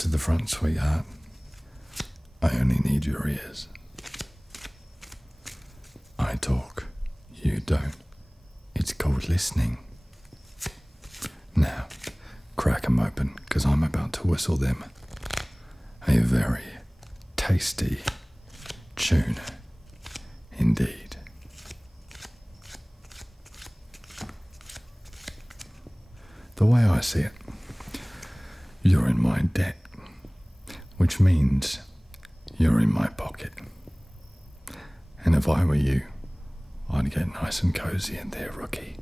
to the front, sweetheart. I only need your ears. I talk, you don't. It's called listening. Now, crack 'em open, 'cause I'm about to whistle them a very tasty tune indeed. The way I see it, you're in my debt, which means you're in my pocket. And if I were you, I'd get nice and cozy in there, rookie,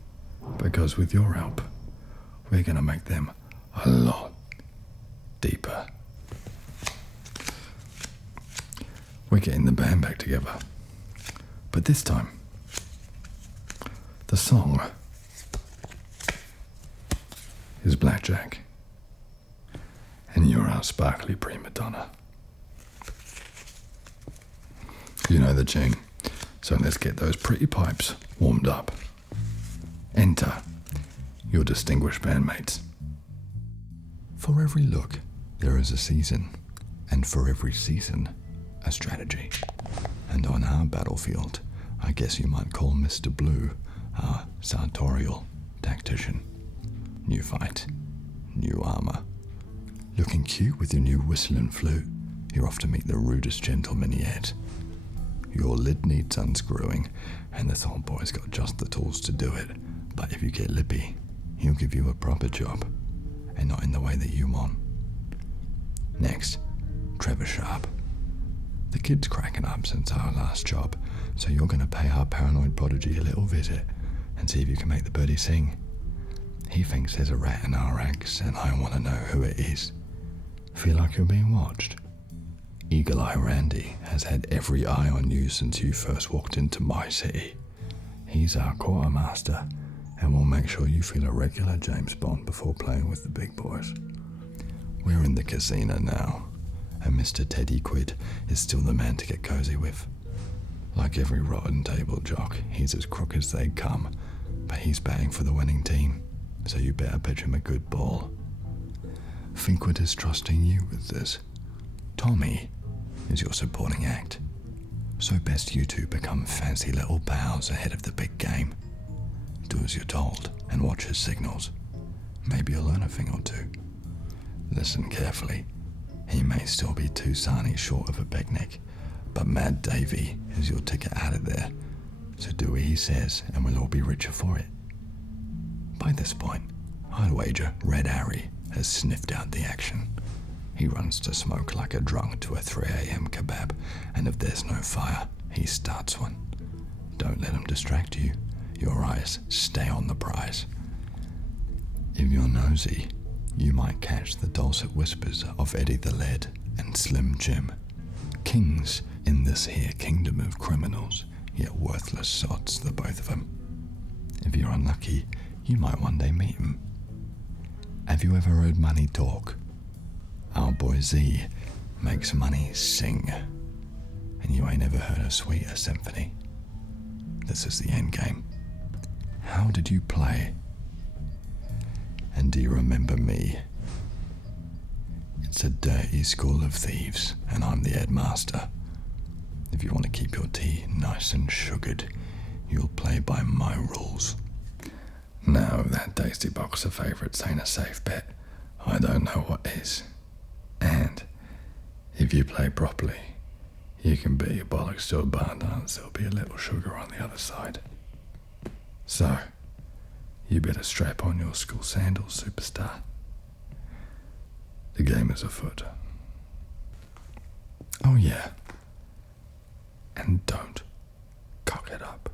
because with your help, we're gonna make them a lot deeper. We're getting the band back together, but this time, the song is Blackjack, and you're our sparkly prima donna. You know the tune, so let's get those pretty pipes warmed up. Enter your distinguished bandmates. For every look, there is a season, and for every season, a strategy. And on our battlefield, I guess you might call Mr. Blue our sartorial tactician. New fight, new armor. Looking cute with your new whistle and flute, you're off to meet the rudest gentleman yet. Your lid needs unscrewing, and the Thought Boy's got just the tools to do it. But if you get lippy, he'll give you a proper job, and not in the way that you want. Next, Trevor Sharp. The kid's cracking up since our last job, so you're going to pay our paranoid prodigy a little visit and see if you can make the birdie sing. He thinks there's a rat in our ranks, and I want to know who it is. Feel like you're being watched? Eagle Eye Randy has had every eye on you since you first walked into my city. He's our quartermaster, and we'll make sure you feel a regular James Bond before playing with the big boys. We're in the casino now, and Mr. Teddy Quid is still the man to get cozy with. Like every rotten table jock, he's as crook as they come, but he's batting for the winning team, so you better pitch him a good ball. Finkwit is trusting you with this. Tommy is your supporting act, so best you two become fancy little pals ahead of the big game. Do as you're told and watch his signals. Maybe you'll learn a thing or two. Listen carefully. He may still be 2 sarnies short of a picnic, but Mad Davie is your ticket out of there, so do what he says and we'll all be richer for it. By this point, I'd wager Red Harry has sniffed out the action. He runs to smoke like a drunk to a 3 a.m. kebab, and if there's no fire, he starts one. Don't let him distract you. Your eyes stay on the prize. If you're nosy, you might catch the dulcet whispers of Eddie the Lead and Slim Jim, kings in this here kingdom of criminals, yet worthless sots, the both of them. If you're unlucky, you might one day meet them. Have you ever heard money talk? Our boy Z makes money sing, and you ain't ever heard a sweeter symphony. This is the end game. How did you play? And do you remember me? It's a dirty school of thieves, and I'm the headmaster. If you want to keep your tea nice and sugared, you'll play by my rules. No, that tasty box of favourites ain't a safe bet. I don't know what is. And if you play properly, you can bet your bollocks to a bar dance there'll be a little sugar on the other side. So, you better strap on your school sandals, superstar. The game is afoot. Oh yeah. And don't cock it up.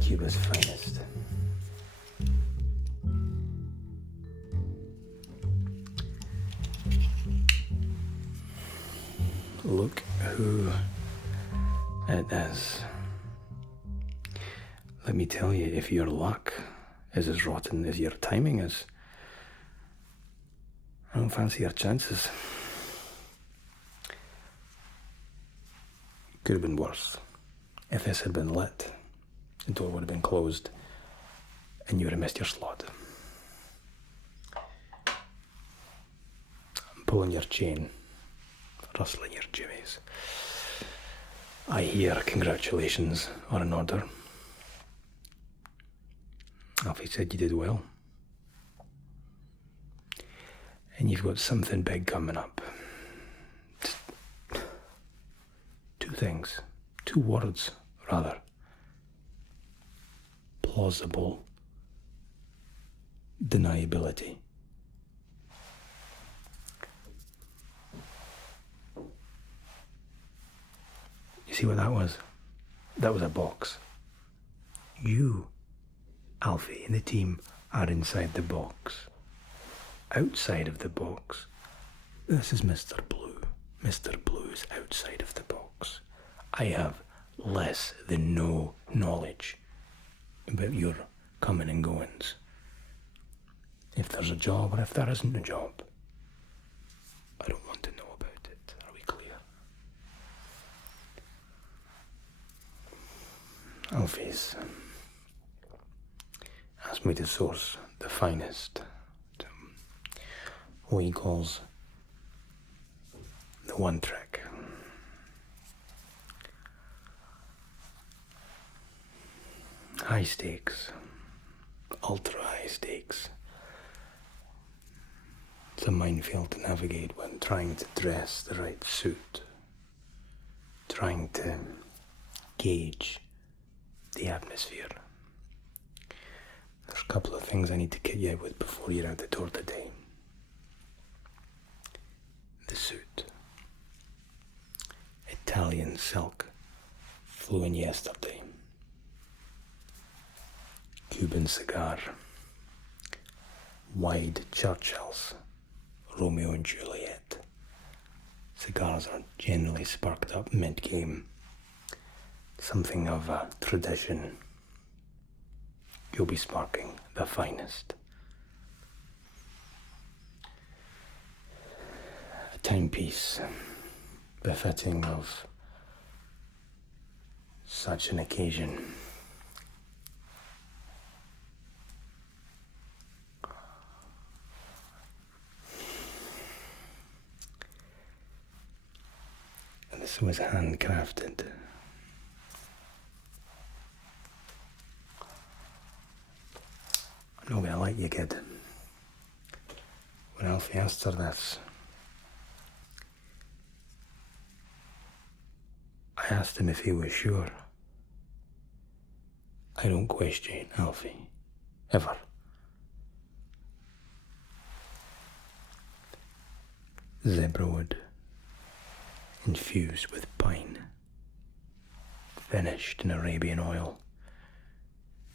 Cuba's finest. Look who it is. Let me tell you, if your luck is as rotten as your timing is, I don't fancy your chances. Could have been worse. If this had been lit, the door would have been closed and you would have missed your slot. I'm pulling your chain, rustling your jimmies. I hear congratulations are in order. Alfie said you did well. And you've got something big coming up. Just 2 things. 2 words, rather. Plausible deniability. You see what that was? That was a box. You, Alfie, and the team are inside the box. Outside of the box, this is Mr. Blue. Mr. Blue is outside of the box. I have less than no knowledge about your coming and goings. If there's a job or if there isn't a job, I don't want to know about it. Are we clear? Alfie's asked me to source the finest, what he calls the one trick. High stakes, ultra high stakes. It's a minefield to navigate when trying to dress the right suit, trying to gauge the atmosphere. There's a couple of things I need to kit you out with before you're out the door today. The suit. Italian silk. Flew in yesterday. Cuban cigar. Wide Churchills. Romeo and Juliet. Cigars are generally sparked up mid-game. Something of a tradition. You'll be sparking the finest. A timepiece befitting of such an occasion. And this was handcrafted. I'm not gonna let you, kid. When Alfie asked her this, I asked him if he was sure. I don't question Alfie, ever. Zebra wood, infused with pine, finished in Arabian oil,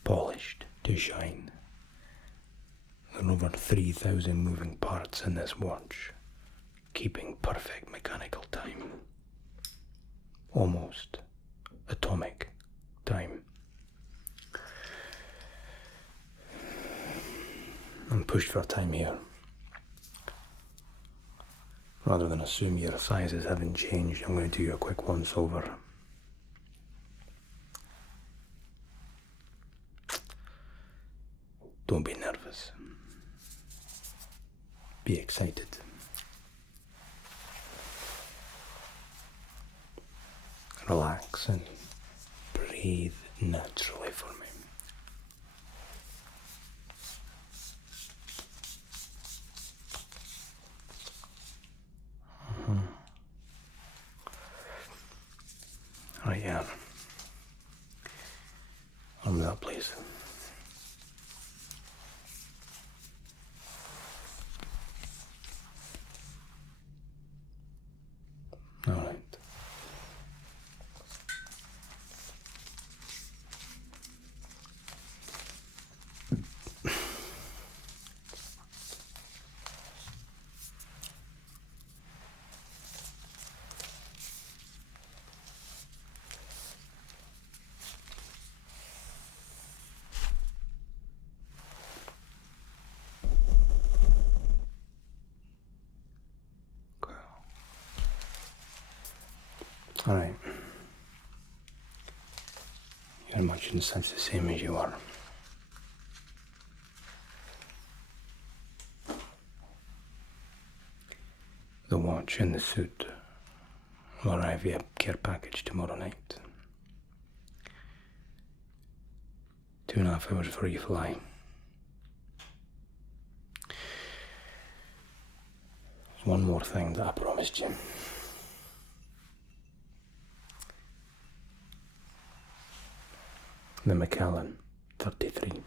polished to shine. There are over 3,000 moving parts in this watch, keeping perfect mechanical time. Almost atomic time. I'm pushed for time here. Rather than assume your sizes haven't changed, I'm going to do you a quick once over. Don't be nervous. Be excited. Relax and breathe naturally for me. Right, yeah. Arm that, please. All right. Alright. You're much in sense the same as you are. The watch and the suit will arrive via care package tomorrow night. 2.5 hours before you fly. There's one more thing that I promised you. The Macallan 33.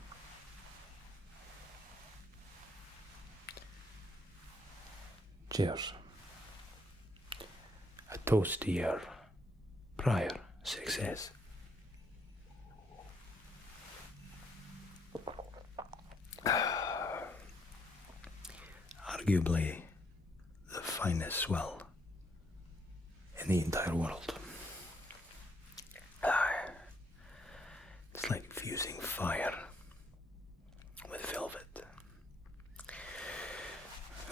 Cheers. A toast to your prior success. Arguably the finest swill in the entire world. It's like fusing fire with velvet.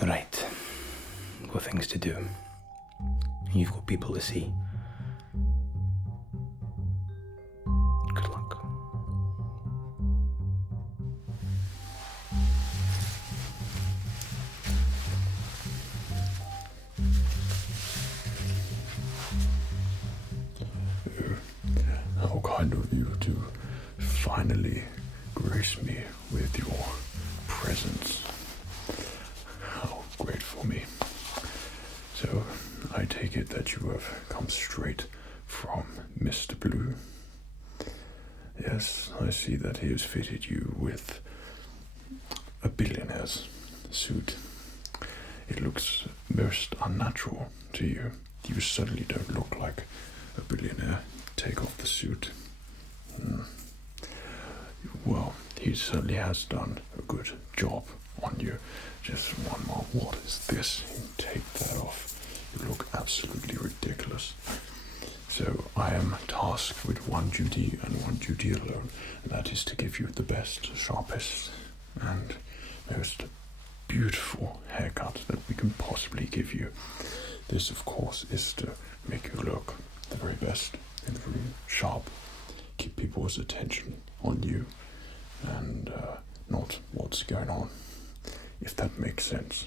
Right, we've got things to do. You've got people to see. Good luck. How kind of you to finally grace me with your presence. How great for me. So, I take it that you have come straight from Mr. Blue. Yes, I see that he has fitted you with a billionaire's suit. It looks most unnatural to you. You certainly don't look like a billionaire. Take off the suit. Well, he certainly has done a good job on you. Just one more. What is this? Take that off. You look absolutely ridiculous. So I am tasked with one duty and one duty alone, and that is to give you the best, sharpest, and most beautiful haircut that we can possibly give you. This, of course, is to make you look the very best in the room, sharp, keep people's attention on you, and not what's going on, if that makes sense.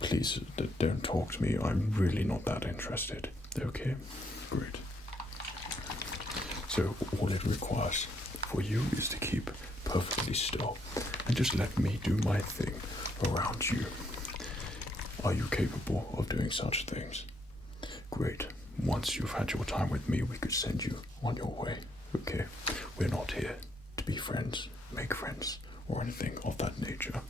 Please don't talk to me. I'm really not that interested. Okay, great. So all it requires for you is to keep perfectly still and just let me do my thing around you. Are you capable of doing such things? Great. Once you've had your time with me, we could send you on your way. Okay, we're not here to be friends, make friends, or anything of that nature.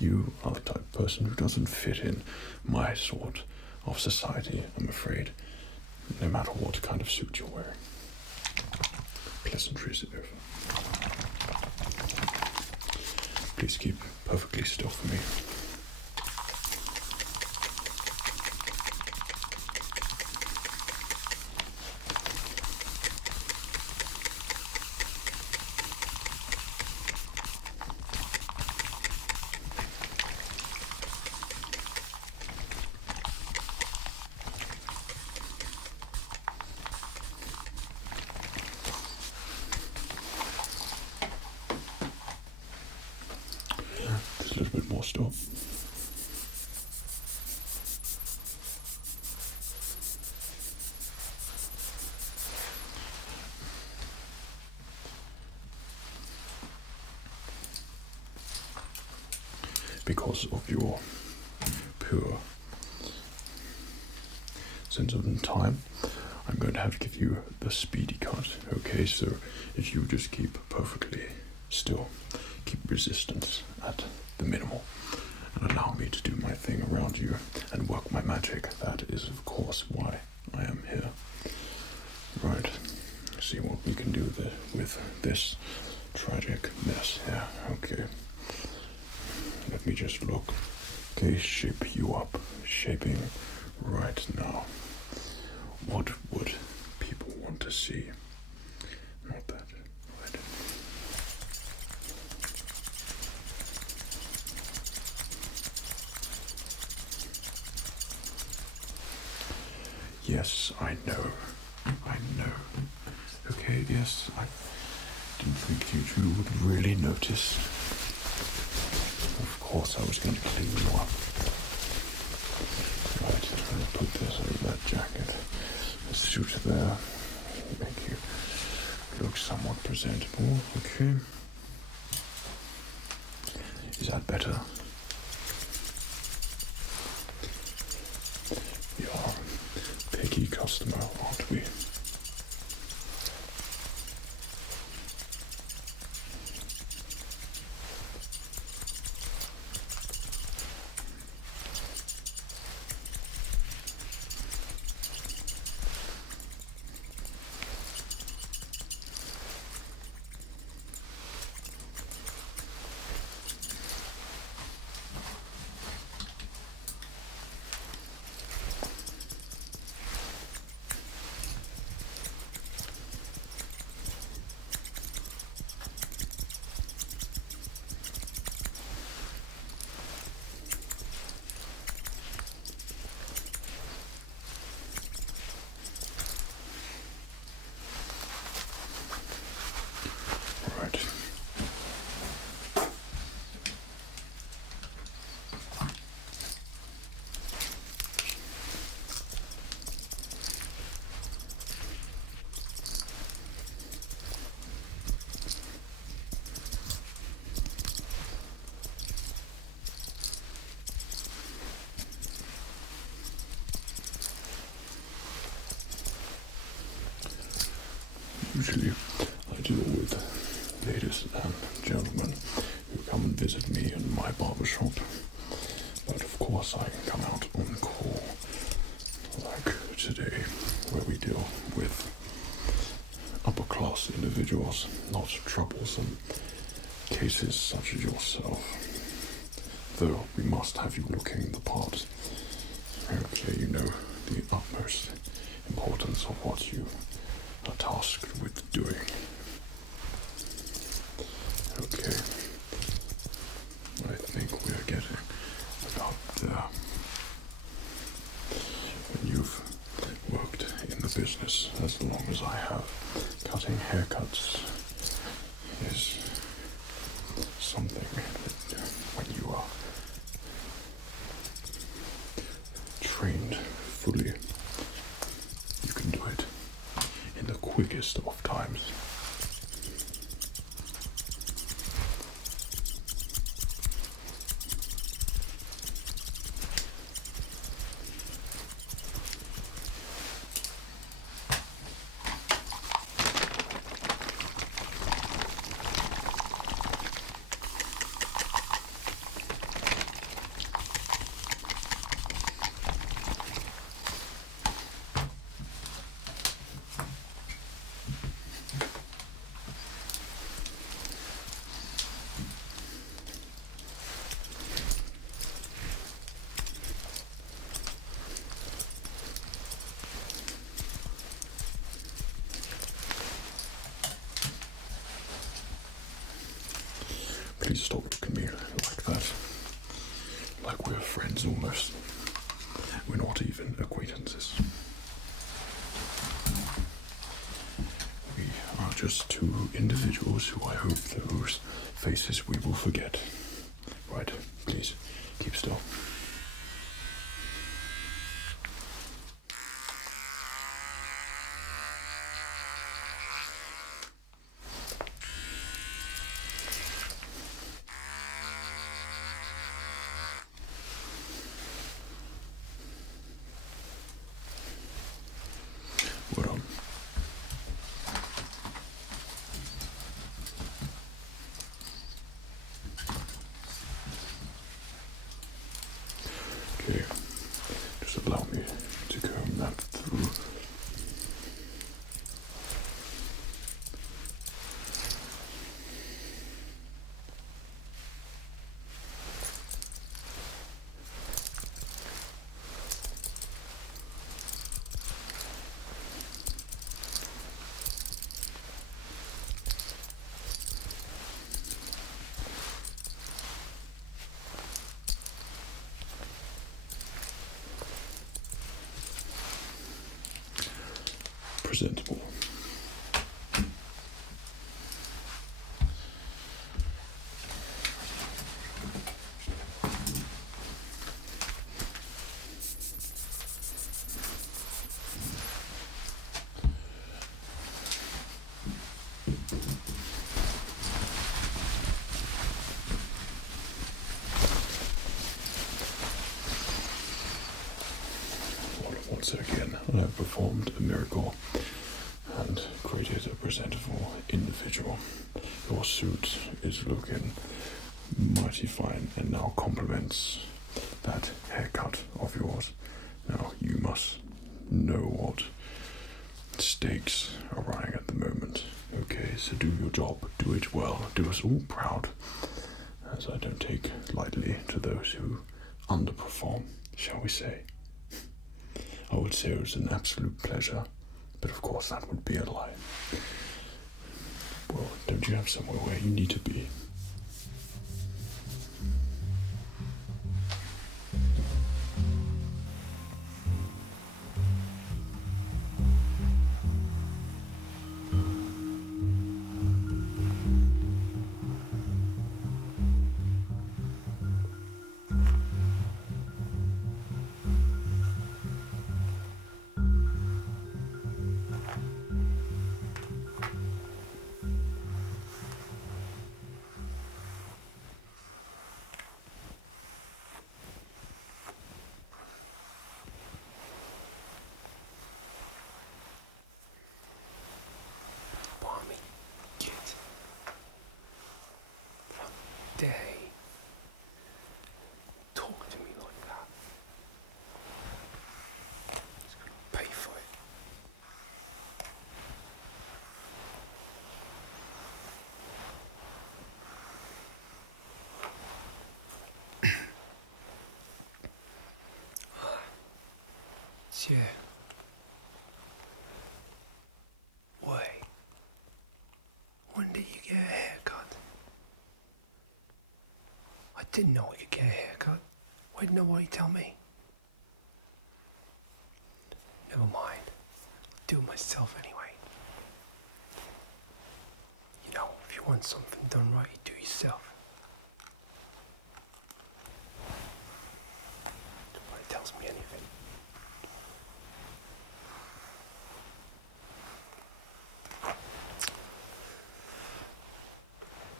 You are the type of person who doesn't fit in my sort of society, I'm afraid, no matter what kind of suit you're wearing. Pleasantries over. Please keep perfectly still for me. Just a little bit more still. Because of your pure sense of time, I'm going to have to give you the speedy cut. Okay, so if you just keep perfectly still, keep resistance at the minimal, and allow me to do my thing around you and work my magic. That is, of course, why I am here. Right, see what we can do with this tragic mess here. Okay, let me just look. Okay, shape you up. Shaping right now. What would people want to see? Not that. Right. Yes, I know know. Okay, yes, I didn't think you two would really notice. Of course I was going to clean you up. Right, I'll put this over that jacket. The suit there. Make you look somewhat presentable, okay? Is that better? We are a picky customer, aren't we? Usually I deal with ladies and gentlemen who come and visit me in my barbershop, but of course I can come out on call like today, where we deal with upper class individuals, not troublesome cases such as yourself, though we must have you looking the part. Okay, you know the utmost importance of what you are tasked with doing. Okay, I think we're getting about there. When you've worked in the business as long as I have, cutting haircuts is something that when you are trained fully, you can do it in the quickest of times. Please stop looking at me like that. Like we're friends almost. We're not even acquaintances. We are just two individuals who I hope whose faces we will forget. Right, please, keep still. Well done. presentable. Once again, I have performed a miracle and created a presentable individual. Your suit is looking mighty fine and now complements that haircut of yours. Now you must know what stakes are running at the moment. Okay, so do your job, do it well, do us all proud, as I don't take lightly to those who underperform, shall we say. I would say it was an absolute pleasure, but of course that would be a lie. Well, don't you have somewhere where you need to be? Day. Talk to me like that. He's gonna pay for it. It's you. Wait. When did you get a haircut? I didn't know I could get a haircut. Why didn't nobody tell me? Never mind. I'll do it myself anyway. You know, if you want something done right, you do it yourself. Nobody tells me anything.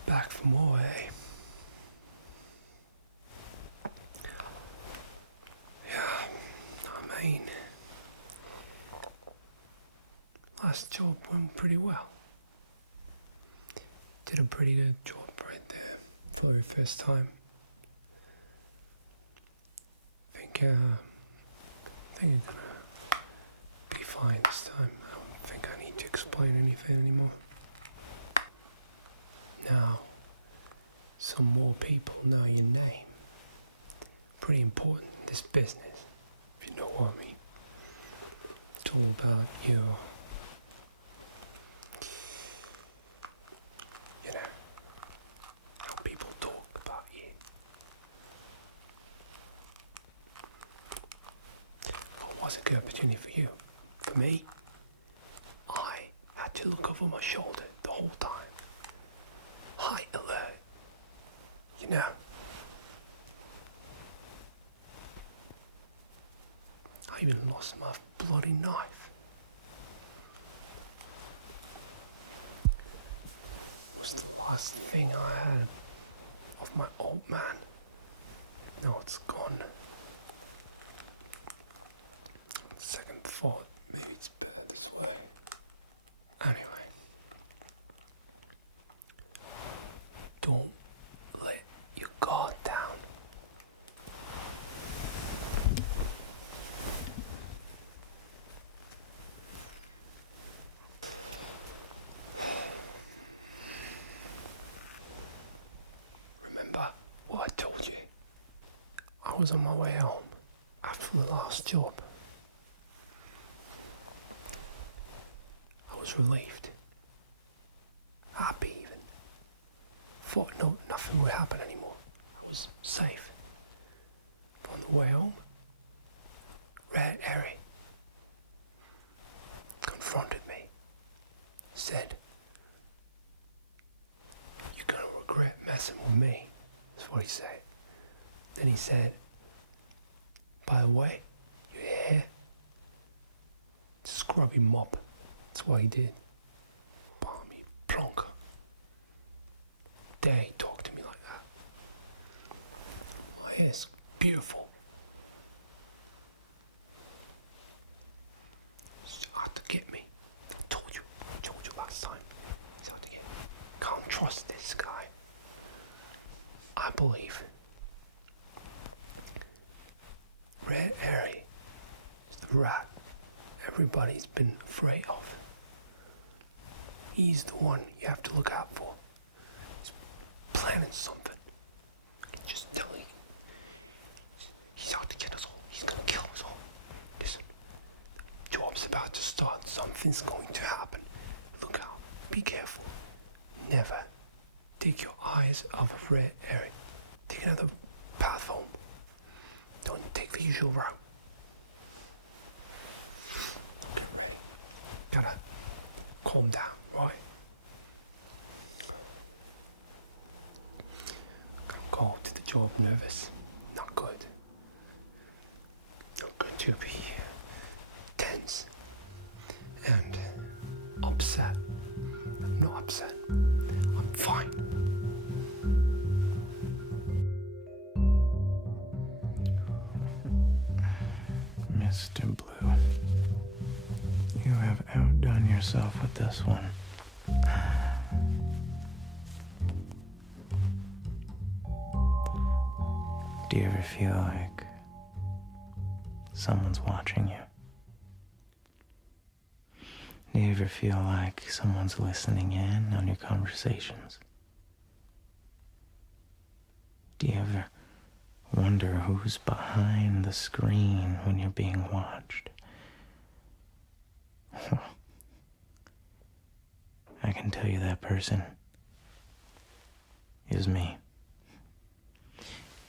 Back for more, eh? Last job went pretty well. Did a pretty good job right there for the first time. Think I'm gonna be fine this time. I don't think I need to explain anything anymore. Now, some more people know your name. Pretty important in this business, if you know what I mean. It's all about you. A good opportunity for you. For me, I had to look over my shoulder the whole time. High alert. You know. I even lost my bloody knife. It was the last thing I had of my old man. Now it's gone. Second thought, maybe it's better this way. Anyway. Don't let your guard down. Remember what I told you? I was on my way home after the last job. I was relieved. Happy even. Thought nothing would happen anymore. I was safe. But on the way home, Red Harry confronted me. said, "You're gonna regret messing with me." That's what he said. Then he said, "By the way, your hair, it's a scrubby mop." That's what he did. Balmy plonker. Dare he talk to me like that? My hair's beautiful. He's out to get me. I told you last time. He's out to get me. Can't trust this guy. I believe Red Airy is the rat everybody's been afraid of. He's the one you have to look out for. He's planning something. I can just tell you. He's out to get us all. He's gonna kill us all. Listen, the job's about to start. Something's going to happen. Look out. Be careful. Never take your eyes off of Red Airy. Take another path home. Don't take the usual route. Okay, Red. Gotta calm down, right? Can't go to the job nervous. Not good. Not good to be tense and upset. I'm not upset. I'm fine. Mr. Blue, you have outdone yourself with this one. Do you ever feel like someone's watching you? Do you ever feel like someone's listening in on your conversations? Do you ever wonder who's behind the screen when you're being watched? I can tell you that person is me.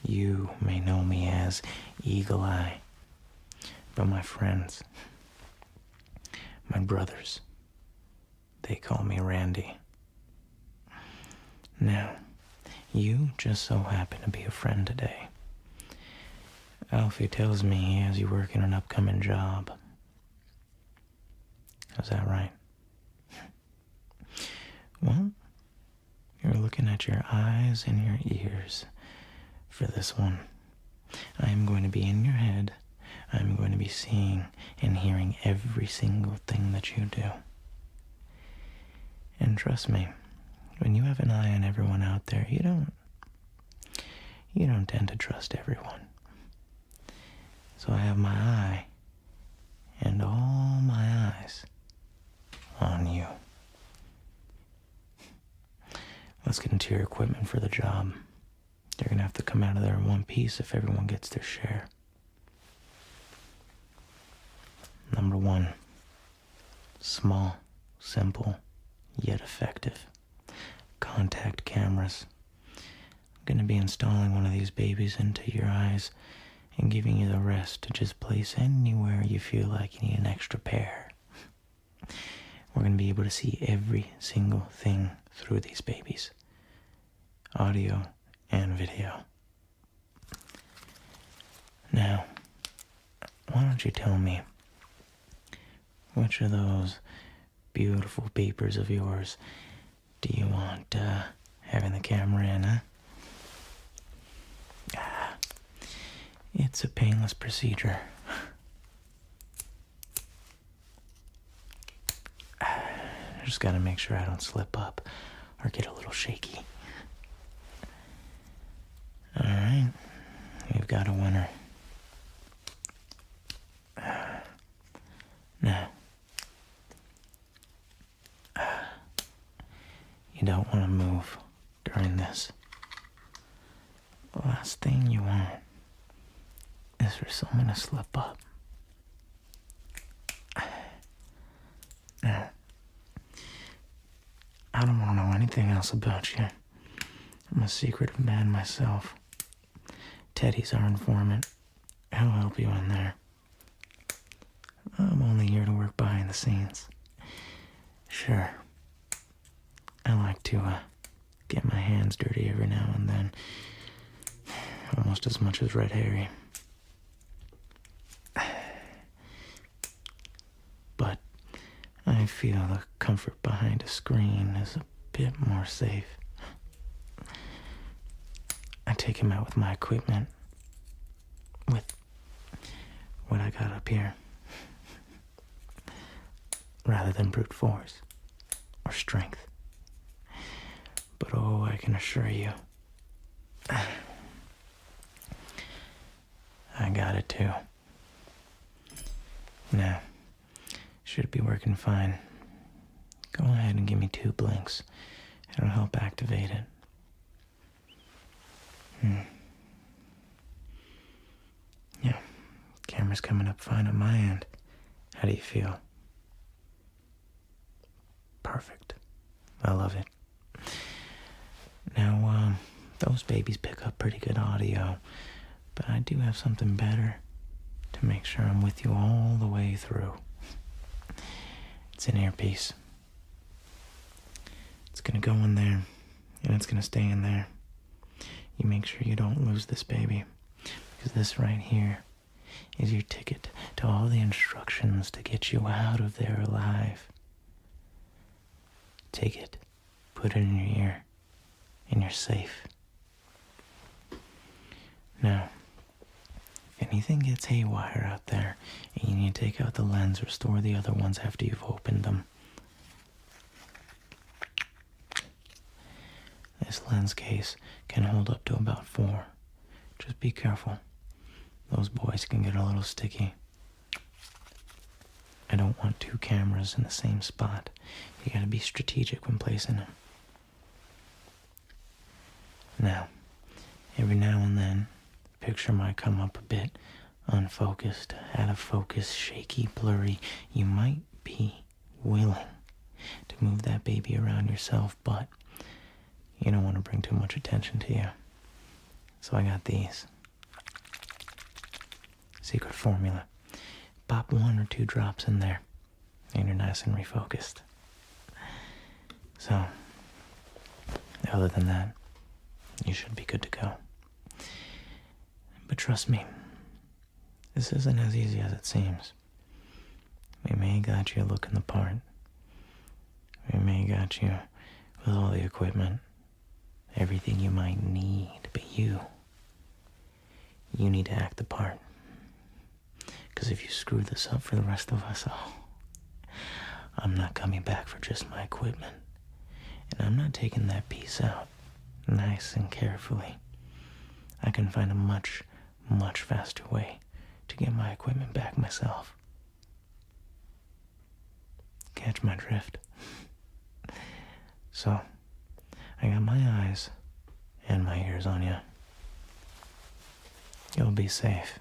You may know me as Eagle Eye, but my friends, my brothers, they call me Randy. Now, you just so happen to be a friend today. Alfie tells me he has you working an upcoming job. Is that right? Well, you're looking at your eyes and your ears for this one. I am going to be in your head. I'm going to be seeing and hearing every single thing that you do. And trust me, when you have an eye on everyone out there, you don't tend to trust everyone. So I have my eye and all my eyes on you. Let's get into your equipment for the job. You're gonna have to come out of there in one piece if everyone gets their share. Number 1, small, simple, yet effective. Contact cameras. I'm gonna be installing one of these babies into your eyes and giving you the rest to just place anywhere you feel like you need an extra pair. We're going to be able to see every single thing through these babies. Audio and video. Now, why don't you tell me, which of those beautiful peepers of yours do you want having the camera in, huh? It's a painless procedure. I just gotta make sure I don't slip up or get a little shaky. Alright, we've got a winner. Now, you don't want to move during this. The last thing you want is for someone to slip up. Now, I don't want to know anything else about you. I'm a secretive man myself. Teddy's our informant. He'll help you in there. I'm only here to work behind the scenes. Sure, I like to get my hands dirty every now and then, almost as much as Red Harry. But I feel the comfort behind a screen is a bit more safe. I take him out with my equipment, with what I got up here, rather than brute force or strength. But oh, I can assure you, I got it too. Now, should be working fine. Go ahead and give me 2 blinks. It'll help activate it. Yeah, camera's coming up fine on my end. How do you feel? Perfect. I love it. Now, those babies pick up pretty good audio, but I do have something better to make sure I'm with you all the way through. It's an earpiece. It's gonna go in there, and it's gonna stay in there. You make sure you don't lose this baby, because this right here is your ticket to all the instructions to get you out of there alive. Take it, put it in your ear, and you're safe. Now, if anything gets haywire out there, and you need to take out the lens or store the other ones after you've opened them, this lens case can hold up to about 4. Just be careful. Those boys can get a little sticky. I don't want 2 cameras in the same spot. You gotta be strategic when placing them. Now, every now and then, the picture might come up a bit unfocused, out of focus, shaky, blurry. You might be willing to move that baby around yourself, but you don't want to bring too much attention to you. So I got these. Secret formula. Pop 1 or 2 drops in there, and you're nice and refocused. So, other than that, you should be good to go. But trust me, this isn't as easy as it seems. We may got you looking the part. We may got you with all the equipment, everything you might need, but you need to act the part. Because if you screw this up for the rest of us, I'm not coming back for just my equipment. And I'm not taking that piece out nice and carefully. I can find a much, much faster way to get my equipment back myself. Catch my drift? So, I got my eyes and my ears on you. You'll be safe.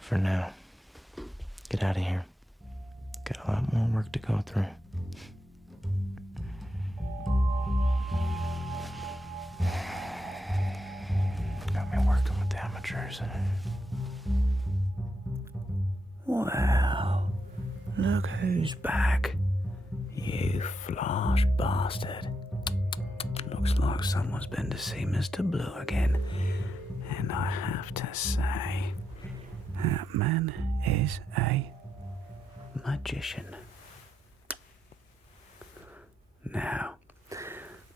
For now. Get out of here. Got a lot more work to go through. Got me working with the amateurs and... Well, look who's back. You flash bastard. Looks like someone's been to see Mr. Blue again. And I have to say, that man is a magician. Now,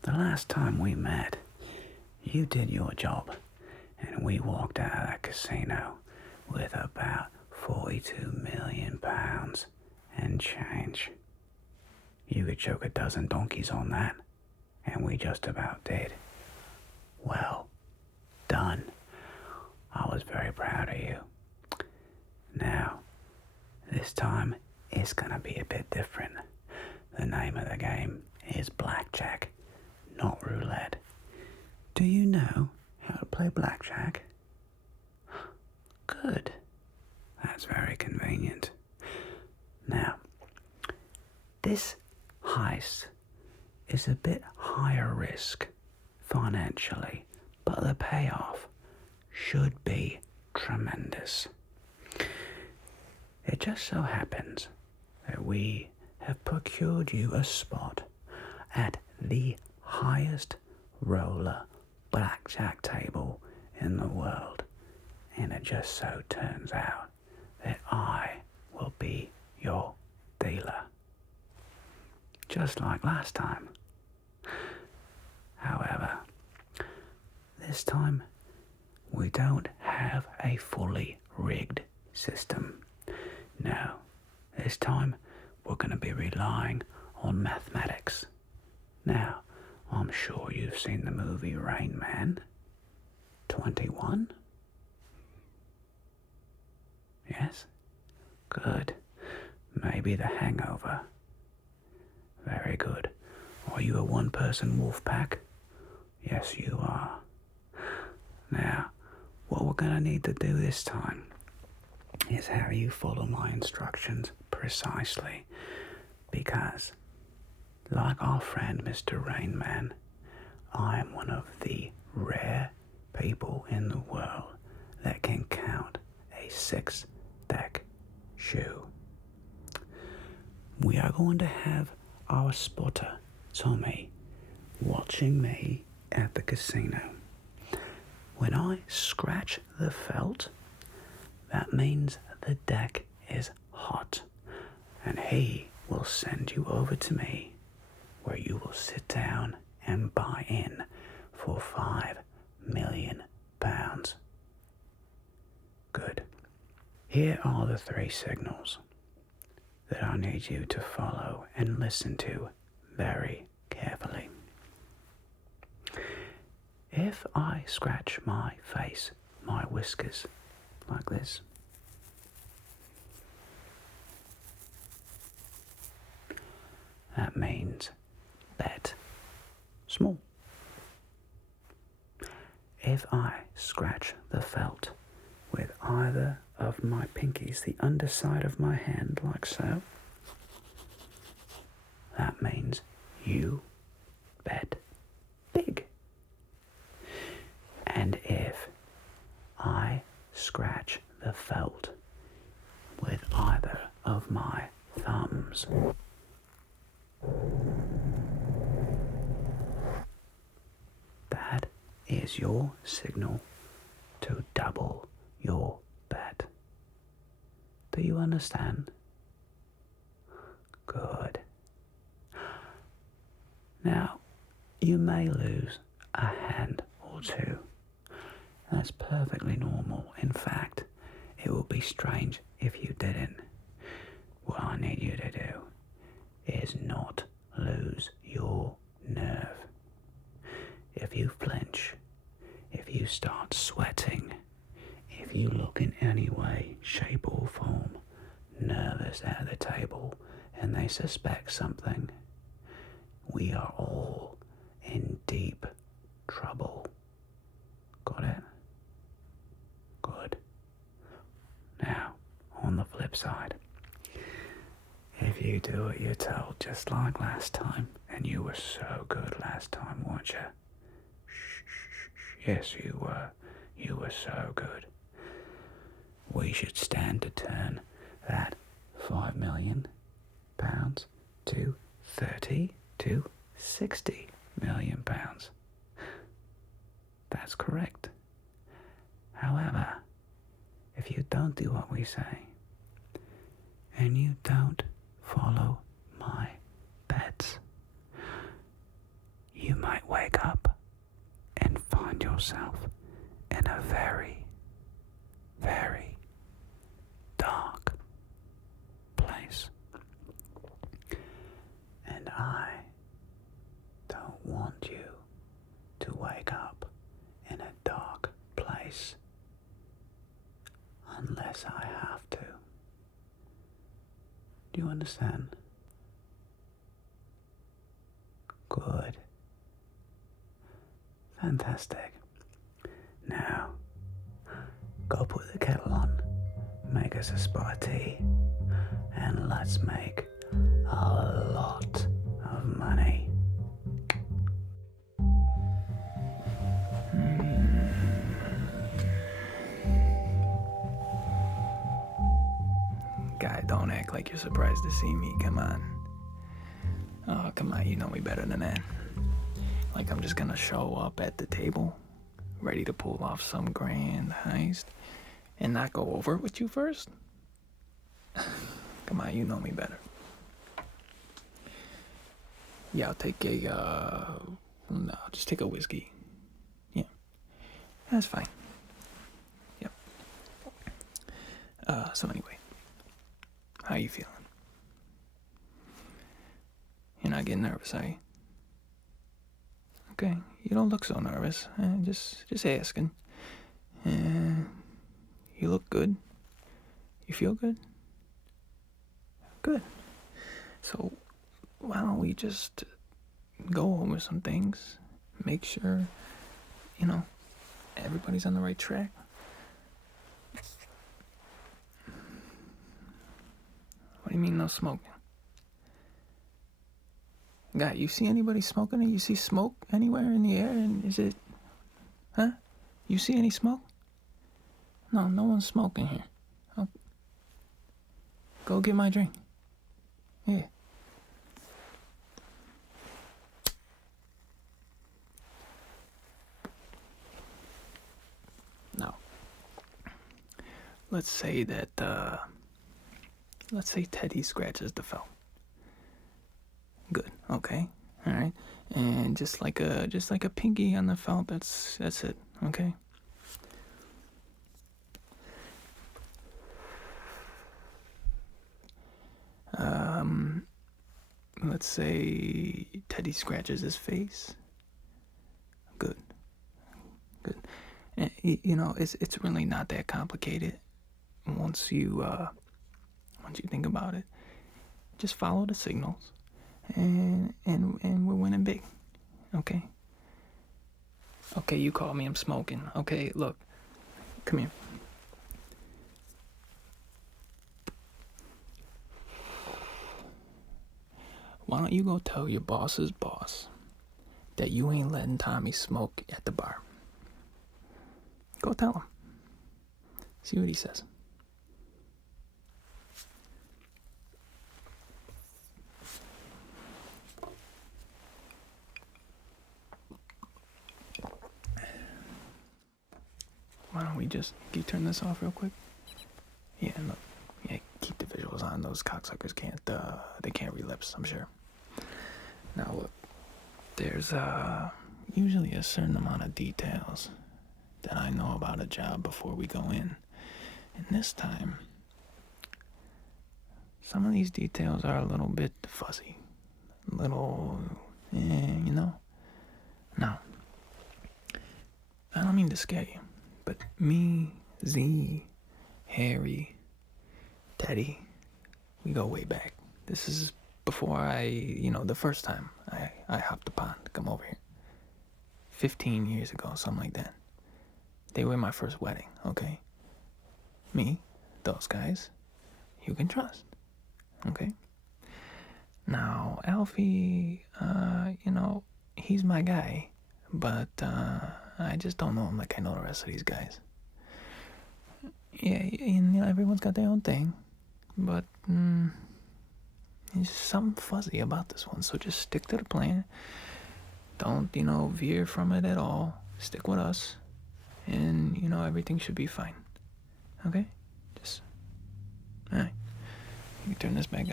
the last time we met, you did your job, and we walked out of that casino with about £42 million and change. You could choke a dozen donkeys on that, and we just about did. Well done. I was very proud of you. Now, this time it's gonna be a bit different. The name of the game is blackjack, not roulette. Do you know how to play blackjack? Good. That's very convenient. Now, this heist is a bit higher risk financially, but the payoff should be tremendous. It just so happens that we have procured you a spot at the highest roller blackjack table in the world, and it just so turns out that I will be your dealer. Just like last time. However, this time we don't have a fully rigged system. No, this time we're going to be relying on mathematics. Now, I'm sure you've seen the movie Rain Man. 21? Yes? Good. Maybe The Hangover. Very good. Are you a one-person wolf pack? Yes, you are. Now, what we're going to need to do this time is have you follow my instructions precisely, because, like our friend Mr. Rain Man, I am one of the rare people in the world that can count a 6-deck shoe. We are going to have our spotter, Tommy, watching me at the casino. When I scratch the felt, that means the deck is hot, and he will send you over to me, where you will sit down and buy in for £5 million. Good. Here are the 3 signals that I need you to follow and listen to very carefully. If I scratch my face, my whiskers, like this, that means bet small. If I scratch the felt with either of my pinkies, the underside of my hand, like so, that means you bet big. And if I scratch the felt with either of my thumbs, that is your signal to double your bet. Do you understand? Good. Now, you may lose a hand or two. That's perfectly normal. In fact, it would be strange if you didn't. What I need you to do is not lose your nerve. If you flinch, if you start sweating, if you look in any way, shape or form nervous at the table and they suspect something, we are all in deep trouble. Got it? Good. Now, on the flip side, if you do what you're told just like last time, and you were so good last time, weren't you? Yes, you were. You were so good. We should stand to turn that £5 million to 30 to 60 million pounds. That's correct. However, if you don't do what we say, and you don't follow my bets, you might wake up and find yourself in a very, very dark place. And I don't want you to wake up in a dark place unless I have to. Do you understand? Good. Fantastic. Now, go put the kettle on, make us a spot of tea, and let's make a lot of money. Guy, don't act like you're surprised to see me. Come on. Oh, come on. You know me better than that. Like I'm just gonna show up at the table, ready to pull off some grand heist, and not go over it with you first? Come on, you know me better. Yeah, I'll take no, just take a whiskey. Yeah, that's fine. Yep. So anyway, how you feeling? You're not getting nervous, are you? Okay, you don't look so nervous. Just asking. And you look good. You feel good? Good. So why don't we just go over some things, make sure, everybody's on the right track. What do you mean no smoking? Guy, you see anybody smoking? You see smoke anywhere in the air? And is it, huh? You see any smoke? No, no one's smoking here. Oh. Go get my drink. Yeah. Now, let's say Teddy scratches the felt. Good. Okay. All right. And just like a pinky on the felt. That's it. Okay. Let's say Teddy scratches his face. Good. Good. And, it's really not that complicated. Once you think about it, just follow the signals. And we're winning big, okay? Okay, you called me, I'm smoking. Okay, look, come here. Why don't you go tell your boss's boss that you ain't letting Tommy smoke at the bar? Go tell him. See what he says. Why don't we can you turn this off real quick? Yeah, look. Yeah, keep the visuals on. Those cocksuckers they can't read lips, I'm sure. Now look, there's usually a certain amount of details that I know about a job before we go in. And this time, some of these details are a little bit fuzzy. A little, Now, I don't mean to scare you. But me, Z, Harry, Teddy, we go way back. This is before the first time I hopped the pond to come over here. 15 years ago, something like that. They were my first wedding, okay? Me, those guys, you can trust, okay? Now, Alfie, he's my guy, but, I just don't know him like I know the rest of these guys. Yeah, and everyone's got their own thing, but there's something fuzzy about this one. So just stick to the plan. Don't veer from it at all. Stick with us, and everything should be fine. Okay, all right. You can turn this back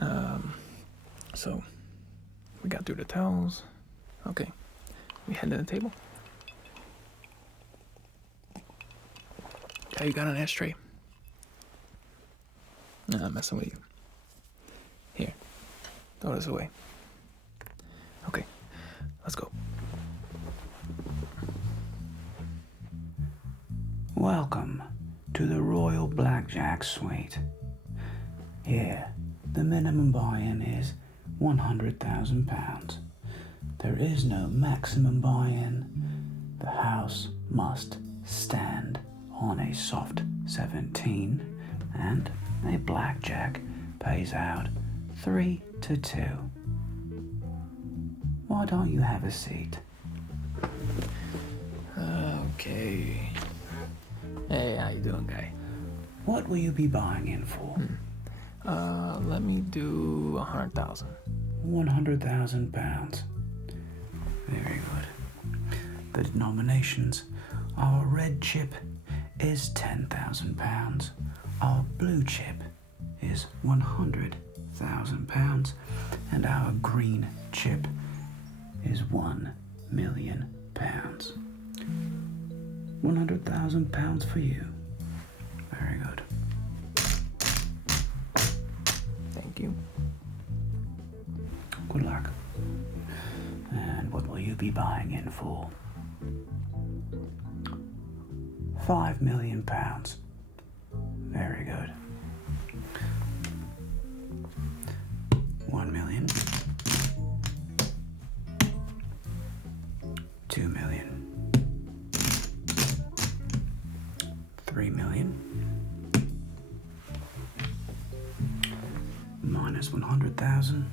on. So we got through the towels. Okay, we head to the table. Yeah, you got an ashtray. Nah, I'm messing with you. Here, throw this away. Okay, let's go. Welcome to the Royal Blackjack Suite. Here, the minimum buy-in is £100,000. There is no maximum buy-in. The house must stand on a soft 17, and a blackjack pays out 3-2. Why don't you have a seat? Okay. Hey, how you doing, guy? What will you be buying in for? Let me do 100,000. £100,000. Very good. The denominations, our red chip is £10,000. Our blue chip is £100,000. And our green chip is £1 million. £100,000 for you. Very good. Thank you. Good luck. And what will you be buying in for? £5 million. Very good. 1 million. 2 million. 3 million. Minus 100,000.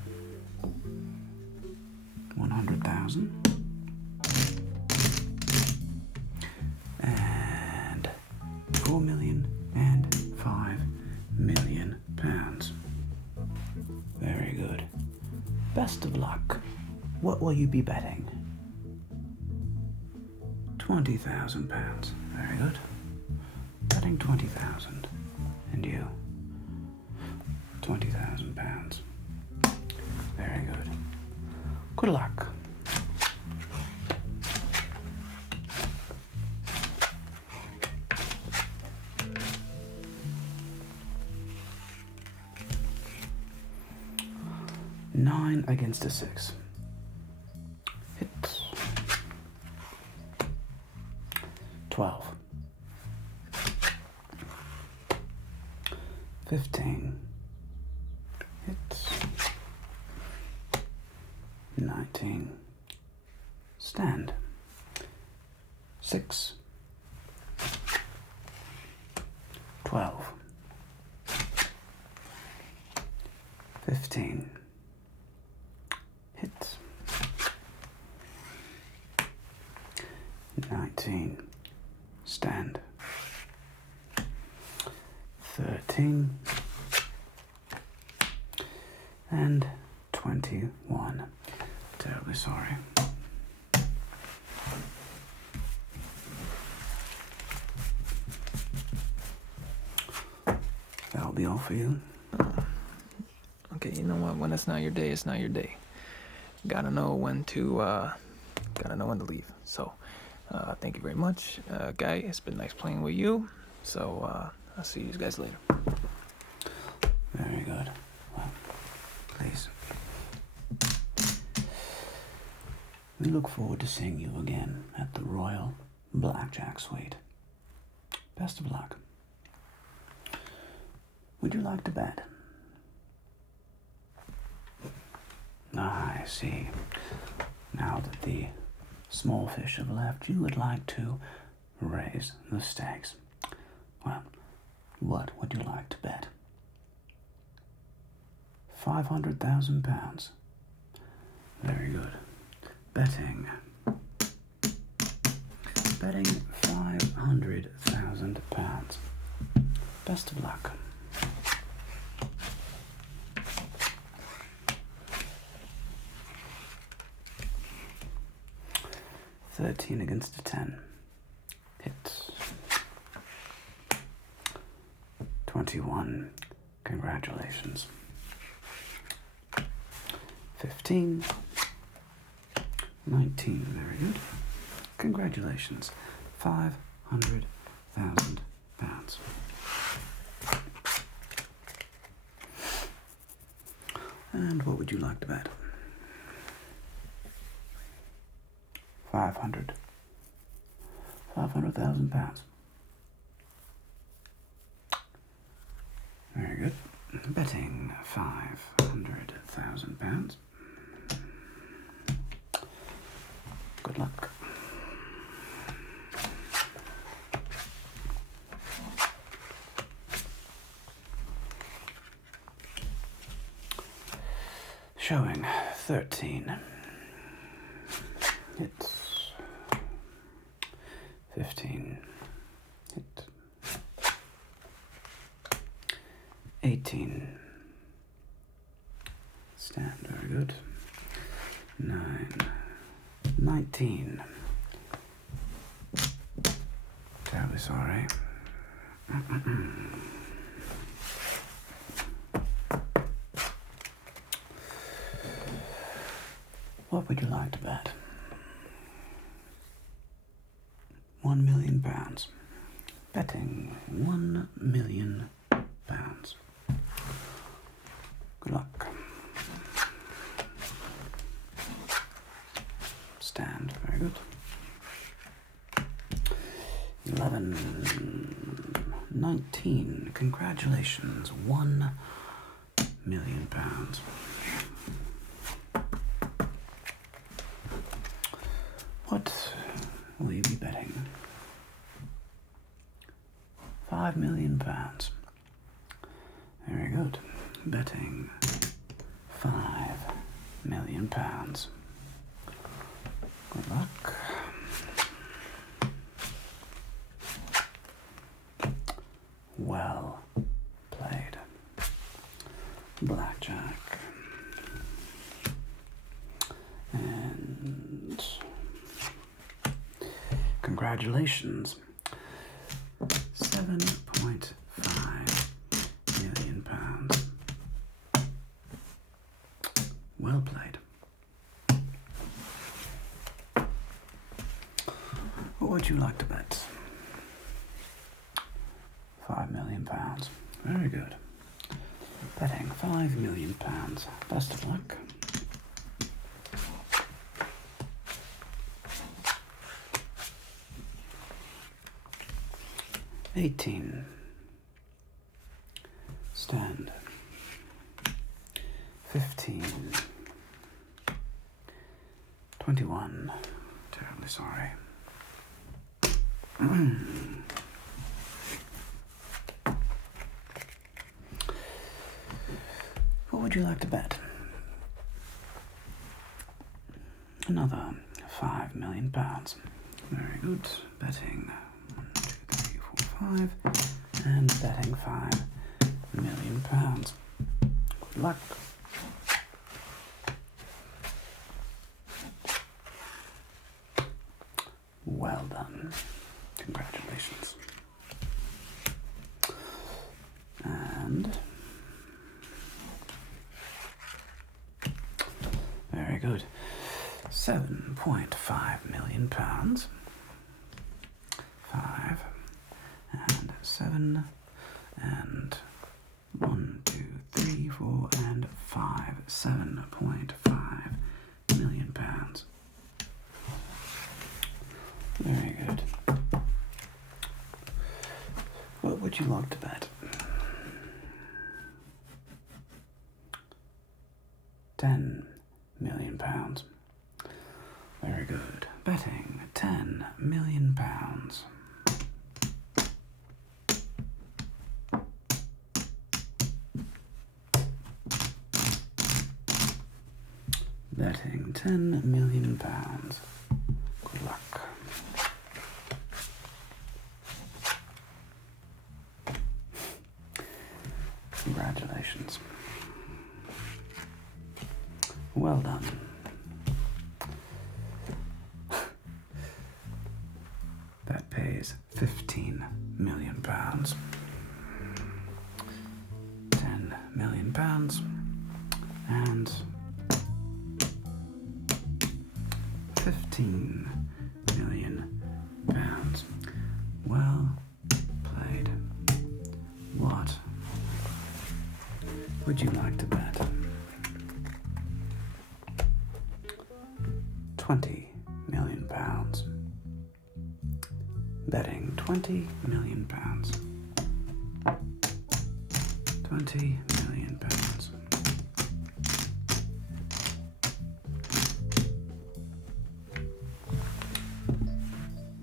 100,000. And 4 million and 5 million pounds. Very good. Best of luck. What will you be betting? £20,000. Very good. Betting 20,000. And you? £20,000. Very good. Good luck. Nine against a 6. Hits. 12. 15. Hits. 19. Stand. 6. 12. 15. Hits. 19. Stand. 13. And 21. Terribly sorry. That'll be all for you. Okay, you know what? When it's not your day, it's not your day. Gotta know when to leave. So, thank you very much, Guy. It's been nice playing with you. So, I'll see you guys later. Very good. Well, please. We look forward to seeing you again at the Royal Blackjack Suite. Best of luck. Would you like to bet? I see. Now that the small fish have left, you would like to raise the stakes. Well, what would you like to bet? £500,000. Very good. Betting £500,000. Best of luck. $13 against a 10. Hits. 21. Congratulations. 15. 19. Very good. Congratulations. £500,000. And what would you like to bet? 500,000 pounds. Very good. Betting 500,000 pounds. Good luck. Showing 13. Hits. 15. Hit. 18. Stand, very good. 9, 19. Terribly sorry. What would you like to bet? £1 million. Betting £1 million. Good luck. Stand, very good. 11, 19. Congratulations, £1 million. What will you be betting? £5 million. Very good. Betting £5 million. Good luck. Well played. Blackjack. And congratulations. £7.5 million. Well played. What would you like to bet? £5 million. Very good. Betting £5 million. Best of luck. $18. Stand. 15. 21. Terribly sorry. What would you like to bet? Another £5 million. Very good. Betting 1, 2, 3, 4, 5. And betting £5 million. Good luck. Well done. Congratulations. And very good. £7.5 million. 5 and 7 and 1, 2, 3, 4 and 5. £7.5 million. Very good. What would you like to bet? £10 million. Very good. Betting £10 million. Betting £10 million. Good luck. Congratulations. Well done. That pays £15 million. £10 million. And £15 million. Well played. What would you like to bet? £20 million. Betting £20 million. £20 million.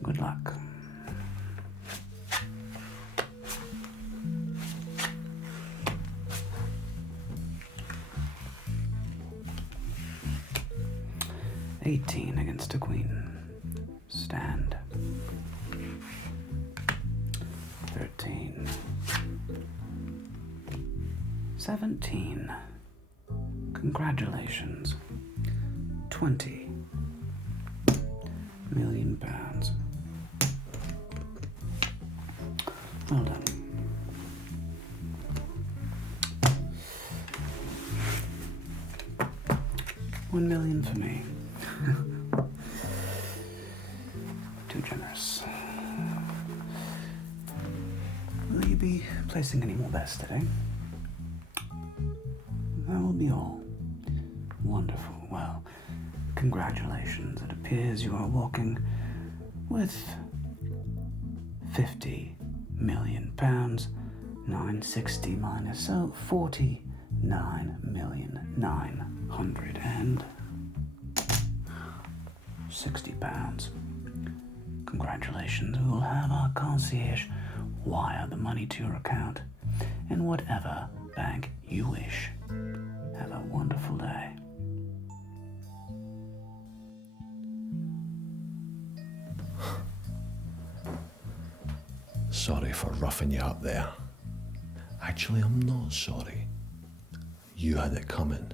Good luck. $18 against a queen. Stand. 13. 17. Congratulations. 20 million pounds. Well done. $1 million for me. Too generous. Will you be placing any more bets today? That will be all. Wonderful. Well, congratulations. It appears you are walking with 50 million pounds. 960 minus 49,960 pounds. Congratulations. We will have our concierge wire the money to your account in whatever bank you wish. Have a wonderful day. Sorry for roughing you up there. Actually, I'm not sorry. You had it coming.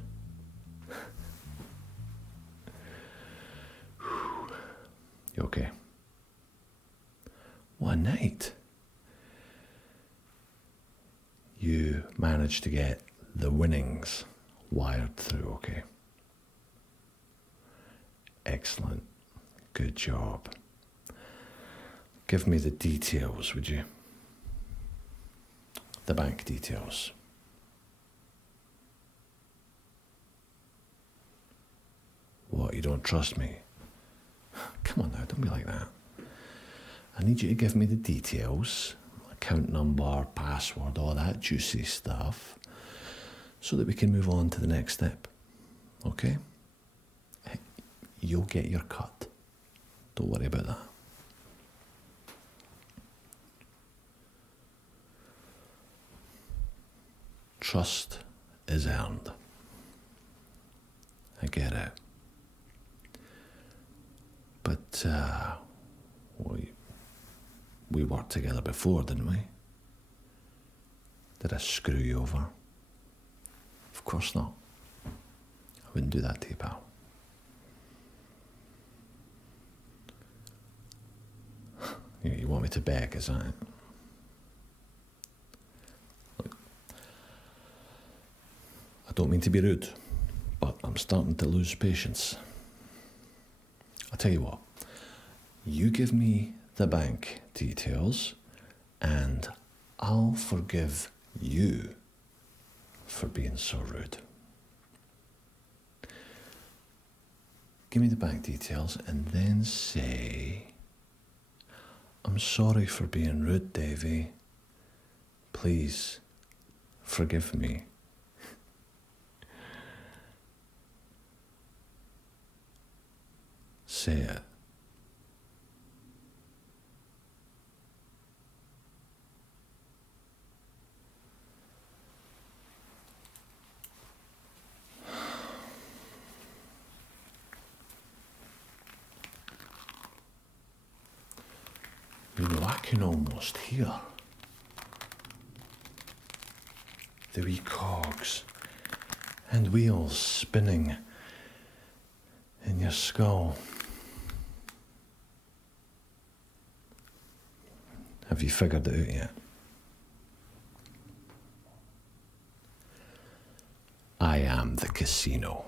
You okay? One night, you managed to get the winnings wired through, okay? Excellent. Good job. Give me the details, would you? The bank details. What, you don't trust me? Come on now, don't be like that. I need you to give me the details, account number, password, all that juicy stuff, so that we can move on to the next step, okay? You'll get your cut. Don't worry about that. Trust is earned. I get it. But, we worked together before, didn't we? Did I screw you over? Of course not. I wouldn't do that to you, pal. You want me to beg, is that it? Look, I don't mean to be rude, but I'm starting to lose patience. I'll tell you what, you give me the bank details and I'll forgive you for being so rude. Give me the bank details and then say, I'm sorry for being rude, Davie. Please forgive me. Say it. You know, I can almost hear the wee cogs and wheels spinning in your skull. Have you figured it out yet? I am the casino,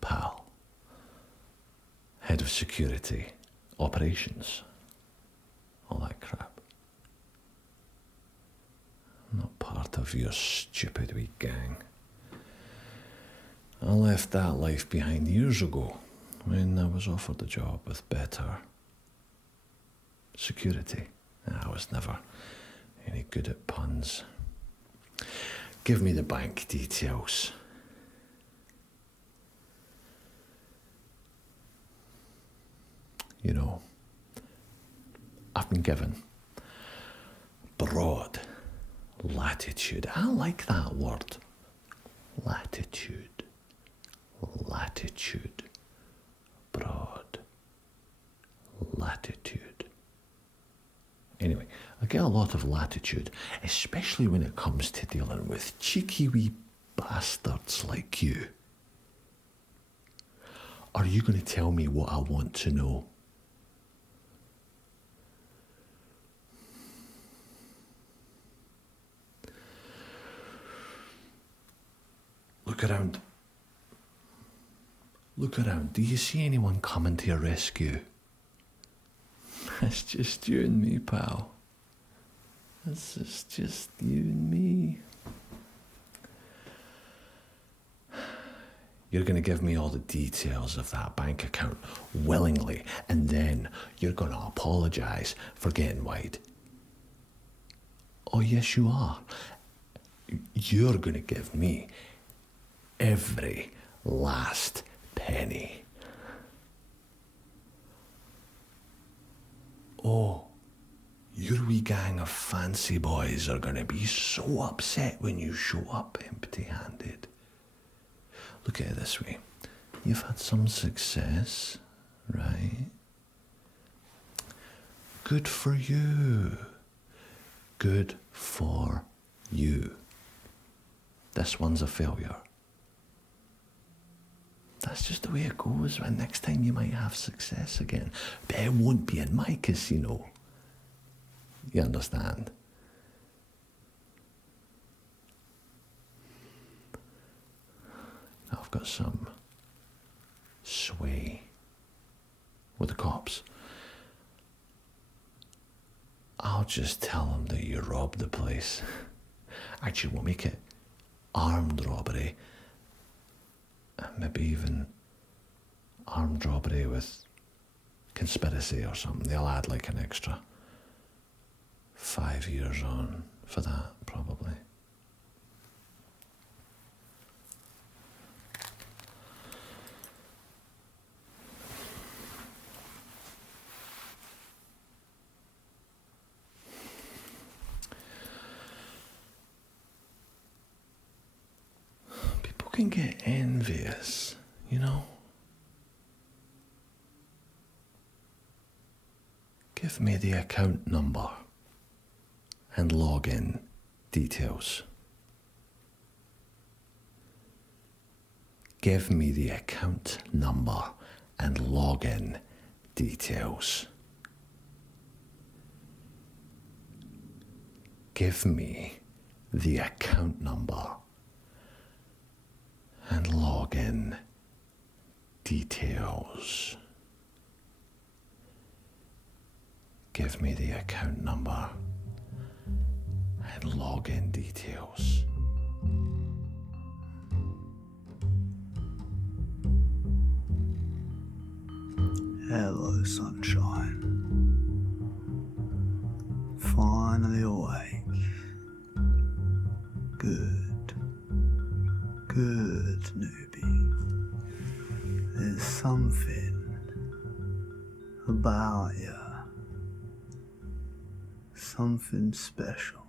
pal. Head of security, operations, all that crap. I'm not part of your stupid wee gang. I left that life behind years ago when I was offered a job with better security. I was never any good at puns. Give me the bank details. You know, I've been given broad latitude. I like that word. Latitude. Latitude. Broad latitude. Anyway, I get a lot of latitude, especially when it comes to dealing with cheeky wee bastards like you. Are you going to tell me what I want to know? Look around. Look around. Do you see anyone coming to your rescue? It's just you and me, pal. It's just you and me. You're going to give me all the details of that bank account willingly, and then you're going to apologise for getting wide. Oh, yes, you are. You're going to give me every last penny. Oh, your wee gang of fancy boys are going to be so upset when you show up empty-handed. Look at it this way. You've had some success, right? Good for you. Good for you. This one's a failure. That's just the way it goes. And next time you might have success again. But it won't be in my casino. You understand? I've got some sway with the cops. I'll just tell them that you robbed the place. Actually, we'll make it armed robbery. Maybe even armed robbery with conspiracy or something. They'll add like an extra 5 years on for that, probably. Can get envious, you know? Give me the account number and login details. Give me the account number and login details. Give me the account number and login details. Give me the account number and login details. Hello, sunshine. Finally awake. Good. Good, newbie. There's something about you. Something special.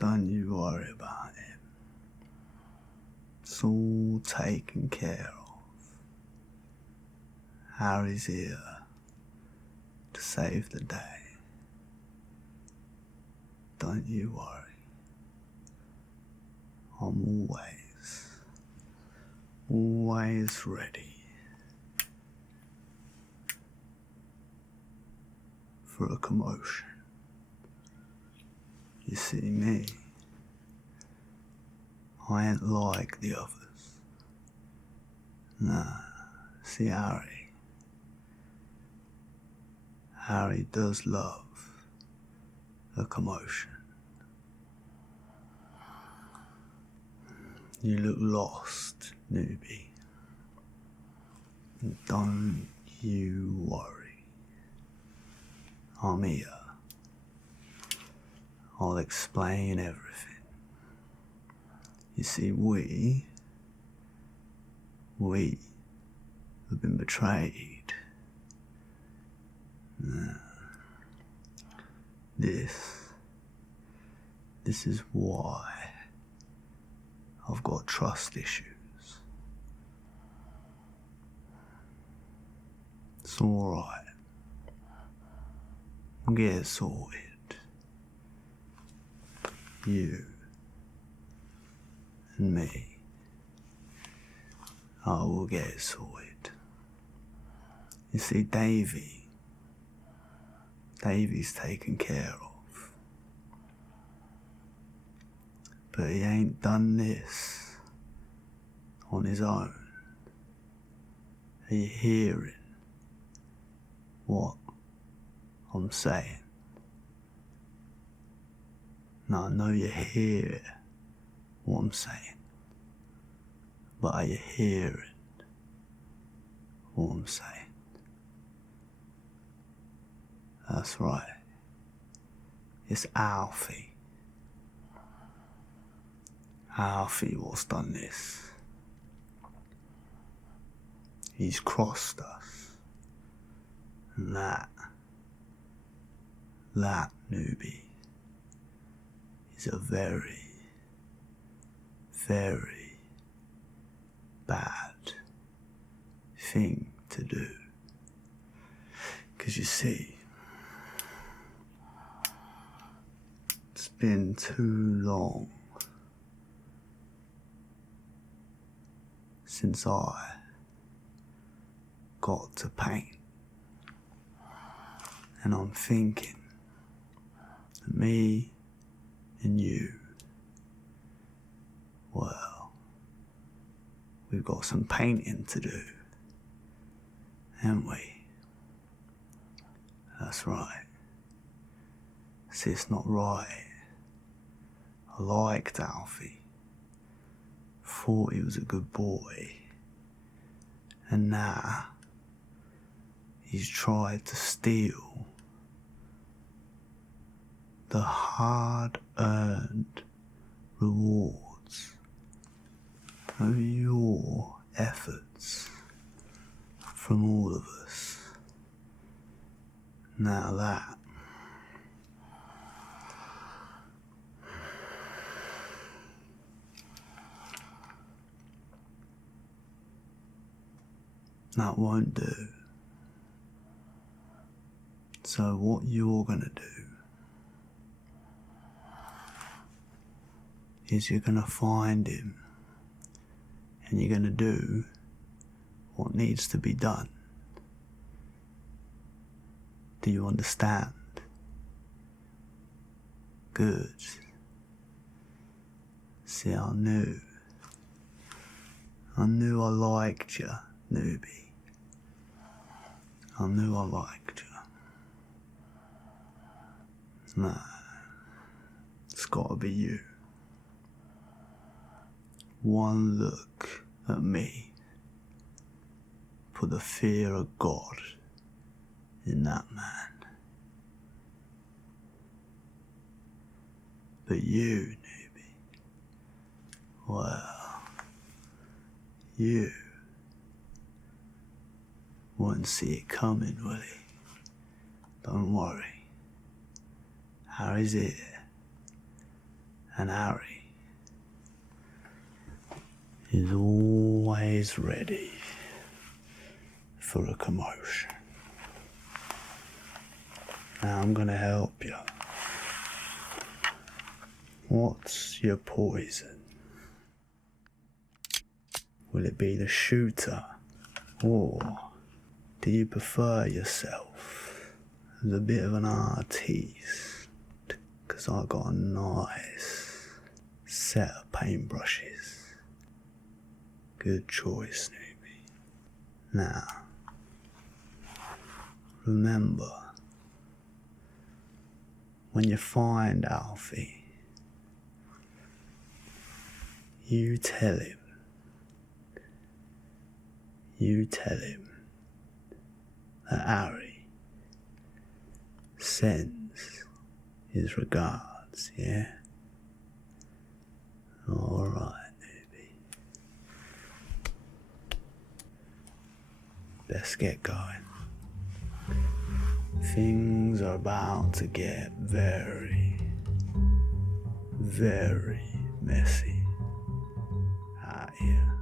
Don't you worry about it. It's all taken care of. Harry's here to save the day. Don't you worry. I'm always ready for a commotion. You see me, I ain't like the others. Nah, see Harry does love a commotion. You look lost, newbie. Don't you worry. I'm here. I'll explain everything. You see, we have been betrayed. This is why I've got trust issues. It's alright. I'll get it sorted. you and me, I will get it sorted. You see, Davie's taken care of. But he ain't done this on his own. Are you hearing what I'm saying? Now, I know you hear what I'm saying, but are you hearing what I'm saying? That's right. It's Alfie. Alfie what's done this. He's crossed us. And that newbie is a very, very bad thing to do. 'Cause you see, it's been too long since I got to Payne. And I'm thinking that me and you, well, we've got some painting to do, haven't we? That's right. See, it's not right. I liked Alfie. Thought he was a good boy. And now he's tried to steal the hard-earned rewards of your efforts from all of us. Now that won't do. So what you're gonna do is you're gonna find him and you're gonna do what needs to be done. Do you understand? Good. See, I knew I liked you, newbie. I knew I liked you. Nah, it's gotta be you. One look at me put the fear of God in that man. But you, newbie, well, you wouldn't see it coming, will he? Don't worry. Harry's here, and Harry is always ready for a commotion. Now I'm gonna help you. What's your poison? Will it be the shooter, or do you prefer yourself as a bit of an artiste? 'Cause I got a nice set of paintbrushes. Good choice, newbie. Now, remember, when you find Alfie, you tell him that Harry sends his regards, yeah? Alright, newbie. Let's get going. Things are about to get very, very messy out here.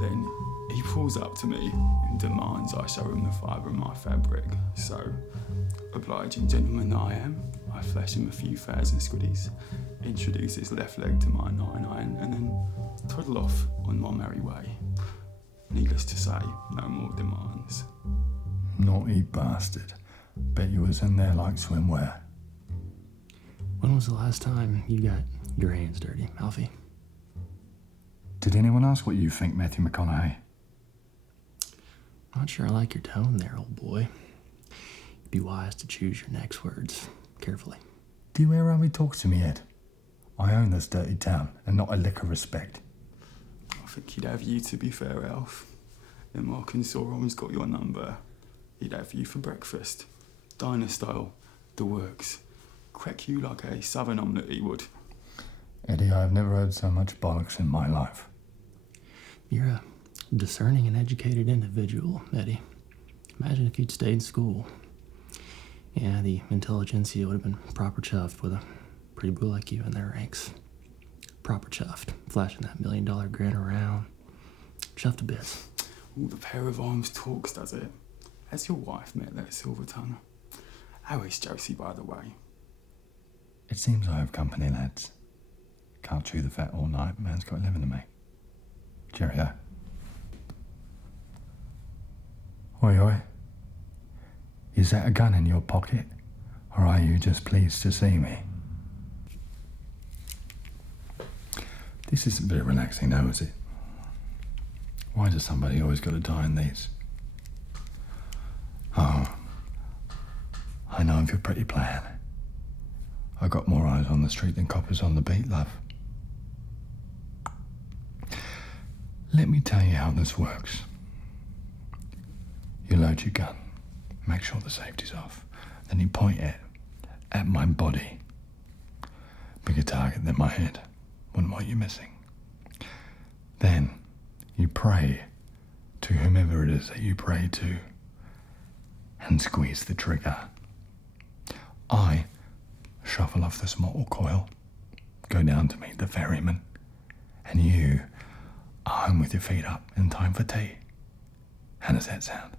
Then he pulls up to me and demands I show him the fibre of my fabric. So, obliging gentleman that I am, I flash him a few thousand squiddies, introduce his left leg to my 99, and then toddle off on my merry way. Needless to say, no more demands. Naughty bastard. Bet you was in there like swimwear. When was the last time you got your hands dirty, Alfie? Did anyone ask what you think, Matthew McConaughey? Not sure I like your tone there, old boy. You'd be wise to choose your next words carefully. Do you hear how he talks to me, Ed? I own this dirty town, and not a lick of respect. I think he'd have you, to be fair, Alf. Then Mark and Sauron's got your number. He'd have you for breakfast. Diner style, the works. Crack you like a southern omelette, he would. Eddie, I've never heard so much bollocks in my life. You're a discerning and educated individual, Eddie. Imagine if you'd stayed in school. Yeah, the intelligentsia would have been proper chuffed with a pretty boy like you in their ranks. Proper chuffed, flashing that $1 million grin around. Chuffed to bits. All the pair of arms talks, does it? Has your wife met that silver tongue? How is Josie, by the way? It seems I have company, lads. Can't chew the fat all night, man's got a living to make. Cheerio. Oi, oi. Is that a gun in your pocket? Or are you just pleased to see me? This isn't very relaxing now, is it? Why does somebody always got to die in these? Oh, I know of your pretty plan. I got more eyes on the street than coppers on the beat, love. Let me tell you how this works. You load your gun, make sure the safety's off, then you point it at my body. Bigger target than my head, wouldn't want you missing. Then you pray to whomever it is that you pray to and squeeze the trigger. I shuffle off this mortal coil, go down to meet the ferryman, and you are home with your feet up in time for tea. How does that sound?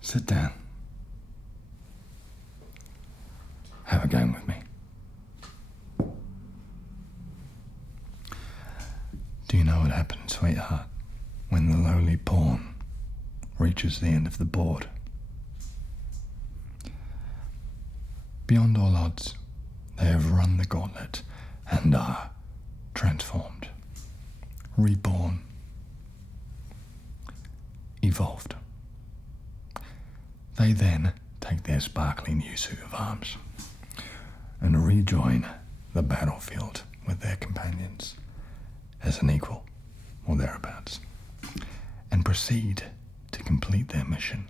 Sit down. Have a game with me. Do you know what happens, sweetheart, when the lowly pawn reaches the end of the board? Beyond all odds, they have run the gauntlet and are transformed, reborn, evolved. They then take their sparkling new suit of arms and rejoin the battlefield with their companions as an equal or thereabouts, and proceed to complete their mission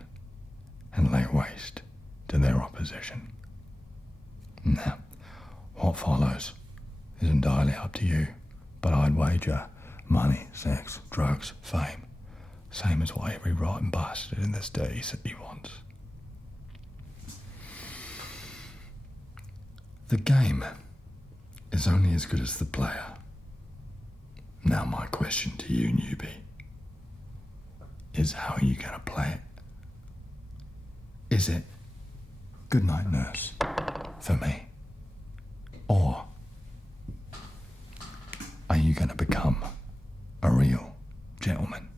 and lay waste to their opposition. Now, what follows is entirely up to you, but I'd wager money, sex, drugs, fame, same as what every rotten bastard in this dirty city wants. The game is only as good as the player. Now my question to you, newbie, is how are you going to play it? Is it good night, nurse, for me? Or are you going to become a real gentleman?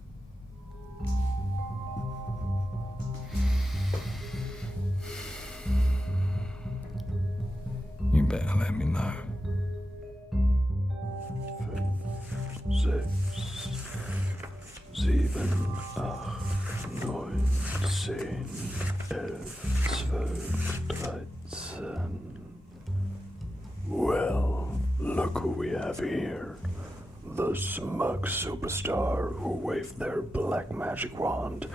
You better let me know. 5, 6, 7, 8, 9, 10, 11, 12, 13. Well, look who we have here. The smug superstar who waved their black magic wand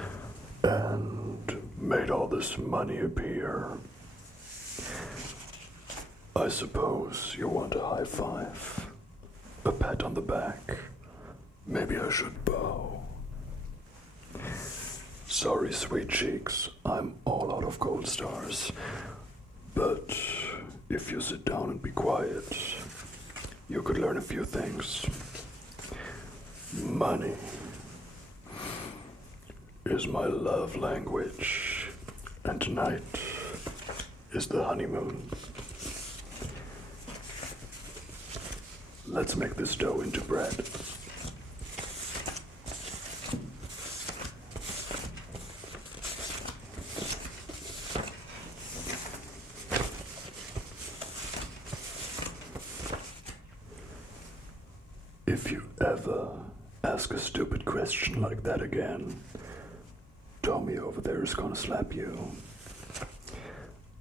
and made all this money appear. I suppose you want a high five, a pat on the back. Maybe I should bow. Sorry, sweet cheeks, I'm all out of gold stars. But if you sit down and be quiet, you could learn a few things. Money is my love language, and tonight is the honeymoon. Let's make this dough into bread. If you ever ask a stupid question like that again, Tommy over there is gonna slap you.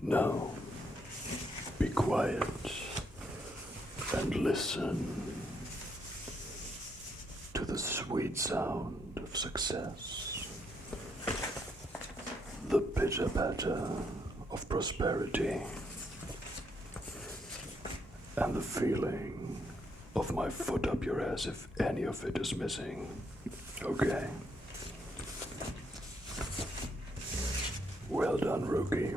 Now, be quiet and listen to the sweet sound of success, the pitter-patter of prosperity, and the feeling of my foot up your ass if any of it is missing. Okay? Well done, rookie.